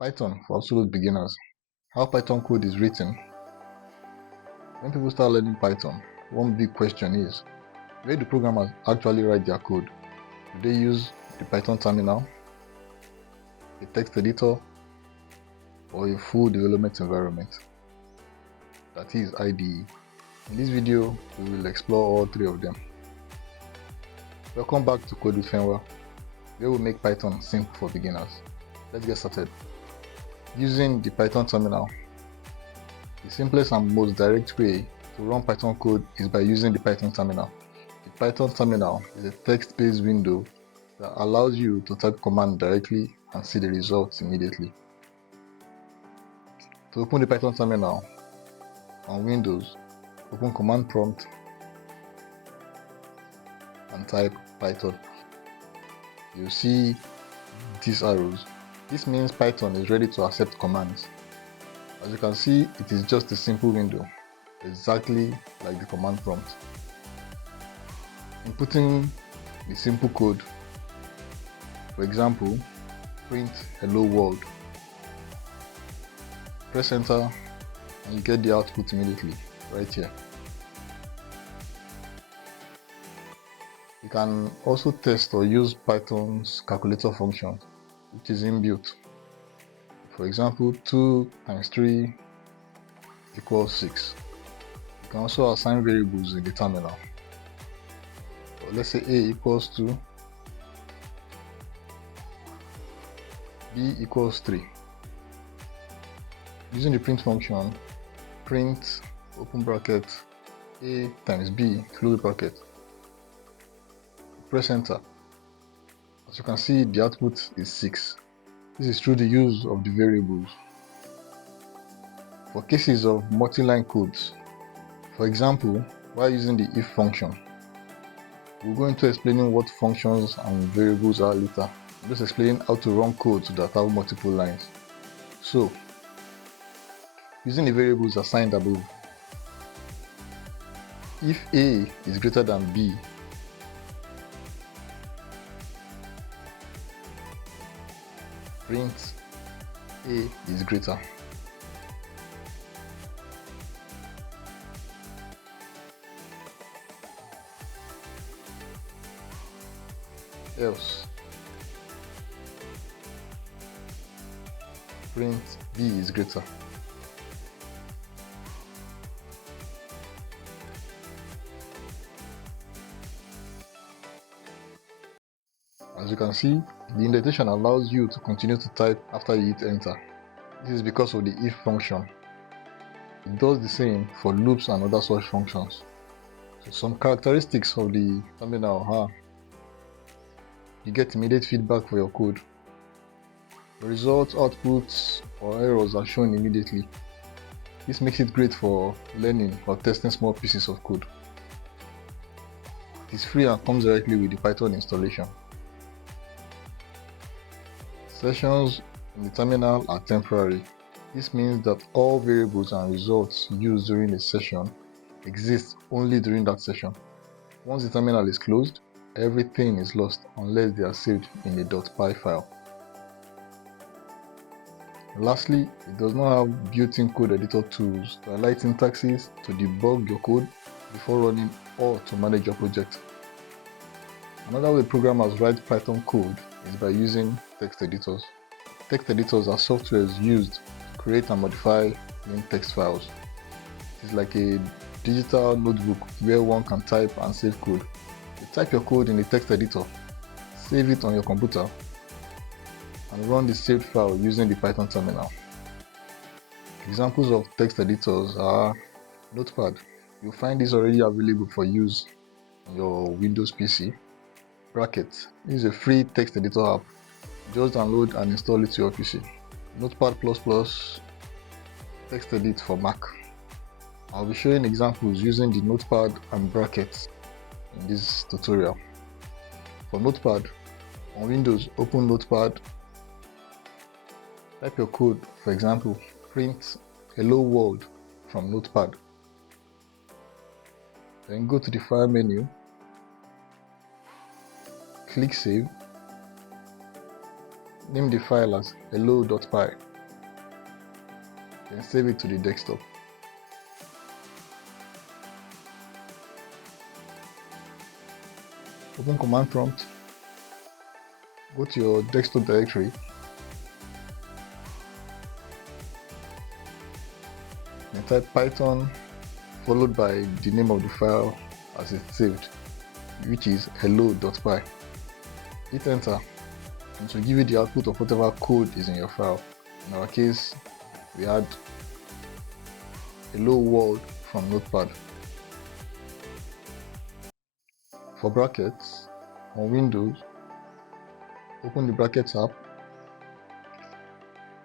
Python for absolute beginners. How Python code is written. When people start learning Python, one big question is, where do programmers actually write their code? Do they use the Python terminal, a text editor, or a full development environment, that is IDE? In this video, we will explore all three of them. Welcome back to Code with Fenwa, where we make Python simple for beginners. Let's get started. Using the Python terminal. The simplest and most direct way to run Python code is by using the Python terminal. The Python terminal is a text-based window that allows you to type command directly and see the results immediately. To open the Python terminal on Windows, open Command Prompt and type Python. You'll see these arrows. This means Python is ready to accept commands. As you can see, it is just a simple window, exactly like the command prompt. Inputting the simple code, for example, print hello world. Press enter and you get the output immediately, right here. You can also test or use Python's calculator function, which is inbuilt. For example, 2 times 3 equals 6. You can also assign variables in the terminal. So let's say A equals 2, B equals 3. Using the print function, print open bracket A times B close bracket. Press enter. As you can see, the output is 6. This is through the use of the variables. For cases of multi-line codes, for example, while using the if function, we'll go into explaining what functions and variables are later. I'm just explaining how to run codes that have multiple lines. So, using the variables assigned above, if A is greater than B, print A is greater. Else, print B is greater. As you can see, the indentation allows you to continue to type after you hit enter. This is because of the if function. It does the same for loops and other such functions. So some characteristics of the terminal are: you get immediate feedback for your code. The results, outputs, or errors are shown immediately. This makes it great for learning or testing small pieces of code. It is free and comes directly with the Python installation. Sessions in the terminal are temporary. This means that all variables and results used during a session exist only during that session. Once the terminal is closed, everything is lost unless they are saved in a .py file. Lastly, it does not have built-in code editor tools to highlight syntaxes, to debug your code before running, or to manage your project. Another way programmers write Python code is by using text editors. Text editors are softwares used to create and modify plain text files. It is like a digital notebook where one can type and save code. You type your code in the text editor, save it on your computer, and run the saved file using the Python terminal. Examples of text editors are Notepad. You'll find this already available for use on your Windows PC. Bracket. This is a free text editor app. Just download and install it to your PC. Notepad++, text edit for Mac. I'll be showing examples using the Notepad and brackets in this tutorial. For Notepad, on Windows, open Notepad, type your code, for example, print hello world from Notepad. Then go to the file menu, click save, name the file as hello.py. then save it to the desktop. Open command prompt, go to your desktop directory, and type Python followed by the name of the file as it's saved, which is hello.py. Hit enter, and to give you the output of whatever code is in your file. In our case, we had hello world from Notepad. For brackets, on Windows, open the brackets app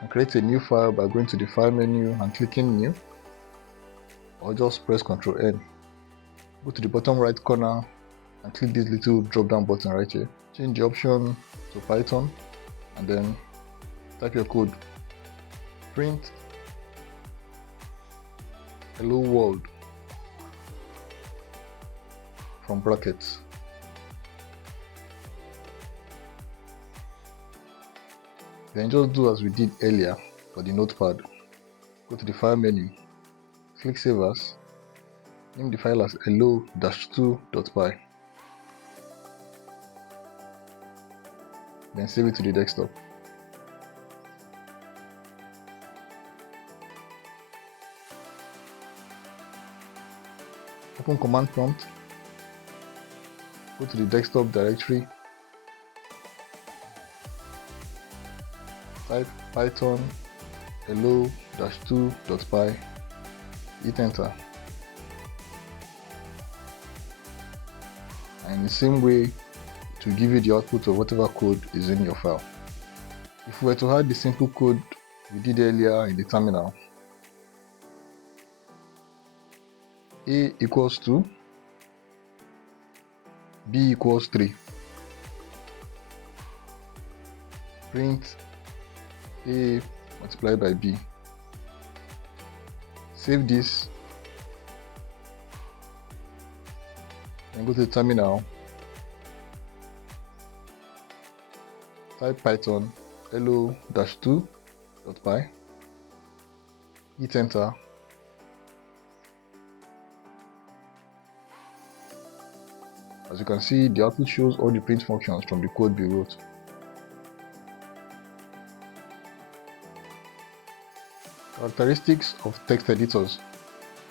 and create a new file by going to the file menu and clicking new, or just press Ctrl N. Go to the bottom right corner and click this little drop down button right here. Change the option to Python and then type your code. Print hello world from brackets. Then just do as we did earlier for the Notepad. Go to the file menu, click Save As, name the file as hello-2.py, then save it to the desktop. Open command prompt, go to the desktop directory, type Python hello-2.py, hit enter. And in the same way, to give you the output of whatever code is in your file. If we were to add the simple code we did earlier in the terminal, A equals 2, B equals 3, print A multiplied by B. Save this and go to the terminal, type Python hello-2.py, hit enter. As you can see, the output shows all the print functions from the code we wrote. Characteristics of text editors.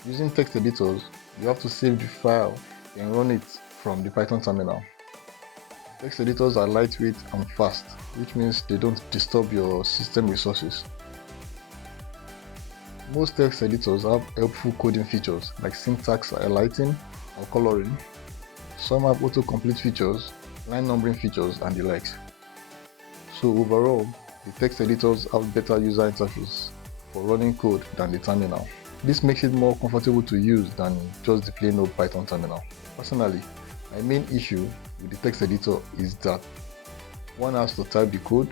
Using text editors, you have to save the file and run it from the Python terminal. Text editors are lightweight and fast, which means they don't disturb your system resources. Most text editors have helpful coding features like syntax highlighting or coloring. Some have autocomplete features, line numbering features, and the likes. So overall, the text editors have better user interface for running code than the terminal. This makes it more comfortable to use than just the plain old Python terminal. Personally, my main issue with the text editor is that one has to type the code,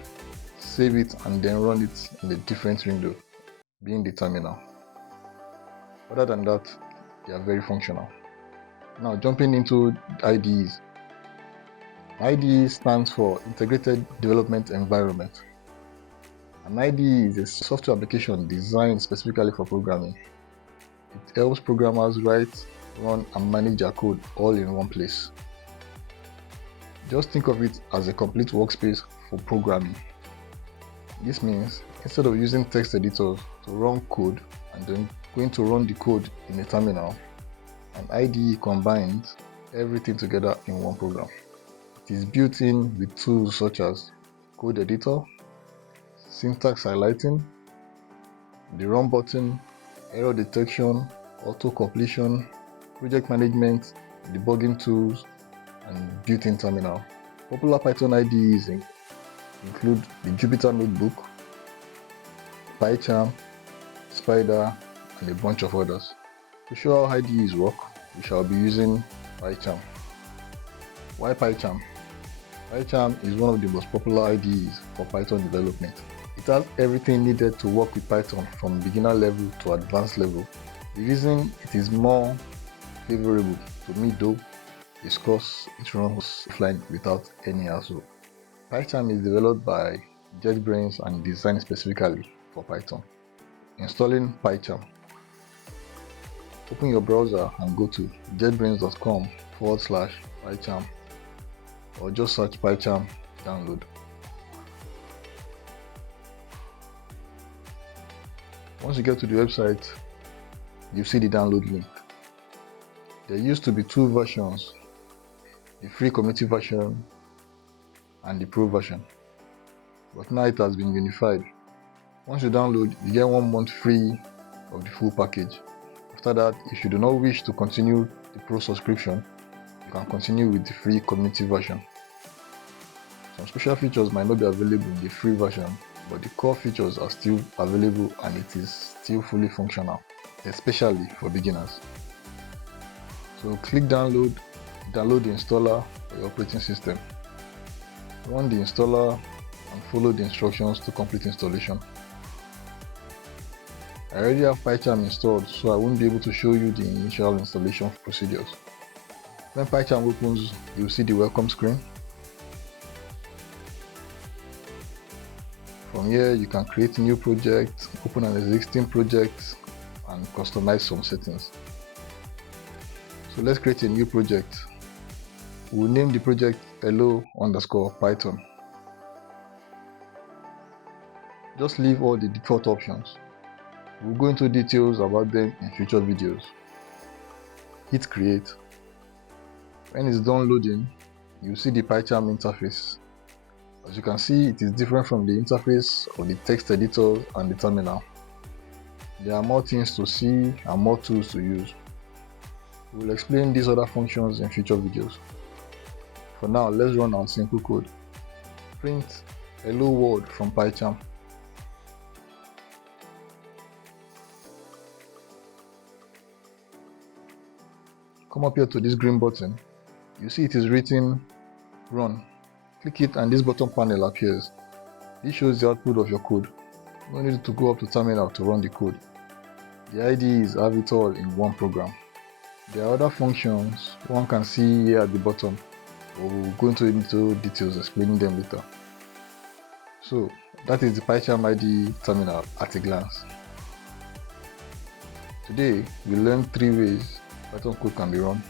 save it, and then run it in a different window, being the terminal. Other than that, they are very functional. Now jumping into IDEs. IDE stands for Integrated Development Environment. An IDE is a software application designed specifically for programming. It helps programmers write, run, and manage their code all in one place. Just think of it as a complete workspace for programming. This means instead of using text editors to run code and then going to run the code in a terminal, an IDE combines everything together in one program. It is built in with tools such as code editor, syntax highlighting, the run button, error detection, auto completion, project management, debugging tools, and built-in terminal. Popular Python IDEs include the Jupyter Notebook, PyCharm, Spider, and a bunch of others. To show how IDEs work, we shall be using PyCharm. Why PyCharm? PyCharm is one of the most popular IDEs for Python development. It has everything needed to work with Python from beginner level to advanced level. The reason it is more favorable to me though is because it runs offline without any hassle. PyCharm is developed by JetBrains and designed specifically for Python. installing PyCharm. Open your browser and go to jetbrains.com/PyCharm, or just search PyCharm download. Once you get to the website, you see the download link. There used to be two versions, the free community version and the pro version, but now it has been unified. Once you download, you get 1 month free of the full package. After that, if you do not wish to continue the pro subscription, you can continue with the free community version. Some special features might not be available in the free version, but the core features are still available and it is still fully functional, especially for beginners. So click download the installer for your operating system. Run the installer and follow the instructions to complete installation. I already have PyCharm installed, so I won't be able to show you the initial installation procedures. When PyCharm opens, you'll see the welcome screen. From here, you can create a new project, open an existing project, and customize some settings. So let's create a new project. We'll name the project hello_python. Just leave all the default options. We'll go into details about them in future videos. Hit create. When it's done loading, you'll see the PyCharm interface. As you can see, it is different from the interface of the text editor and the terminal. There are more things to see and more tools to use. We'll explain these other functions in future videos. For now, let's run our simple code. Print hello world from PyCharm. Come up here to this green button. You see it is written run. Click it and this bottom panel appears. This shows the output of your code. No need to go up to terminal to run the code. The IDEs have it all in one program. There are other functions one can see here at the bottom, but we'll go into details explaining them later. So that is the PyCharm IDE terminal at a glance. Today we learned 3 ways Python code can be run.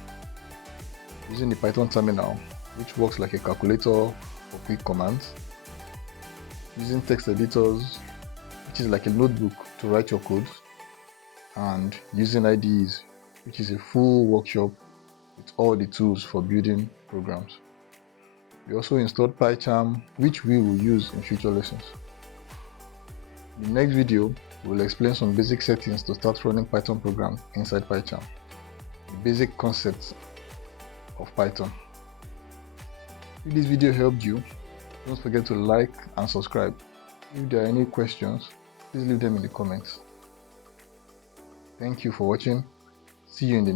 Using the Python terminal, which works like a calculator for quick commands. Using text editors, which is like a notebook to write your code. And using IDEs, which is a full workshop with all the tools for building programs. We also installed PyCharm, which we will use in future lessons. In the next video, we will explain some basic settings to start running Python programs inside PyCharm. The basic concepts of Python. If this video helped you, don't forget to like and subscribe. If there are any questions, please leave them in the comments. Thank you for watching. See you in the next video.